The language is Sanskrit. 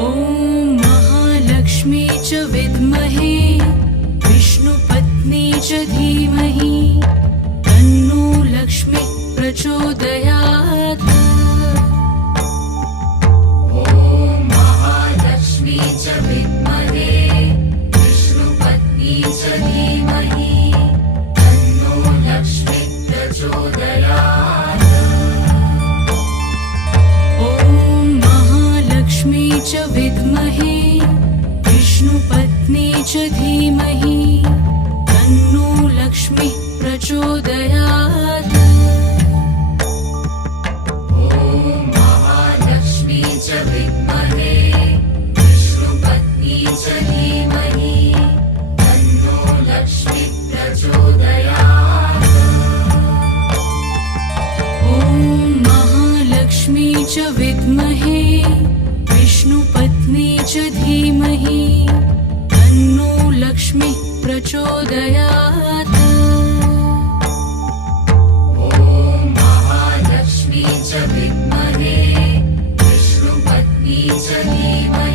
ॐ महालक्ष्मी च विद्महे विष्णुपत्नी च धीमहि तन्नो लक्ष्मी प्रचोदयात्। ॐ महालक्ष्मी च विद्महे विष्णुपत्नी च धीमहि तन्नो लक्ष्मी प्रचोदयात्। ॐ महालक्ष्मी च विद्महे विष्णुपत्नी च धीमहि तन्नो लक्ष्मी प्रचोदयात्। ॐ महालक्ष्मी च विद्महे विष्णुपत्नी च धीमहि तन्नो लक्ष्मी प्रचोदयात्। ॐ महालक्ष्मी च विद्महे विष्णुपत्नी च धीमहि तन्नो लक्ष्मी प्रचोदयात्। ॐ महालक्ष्मी च विद्महे विष्णुपत्नी च धीमहि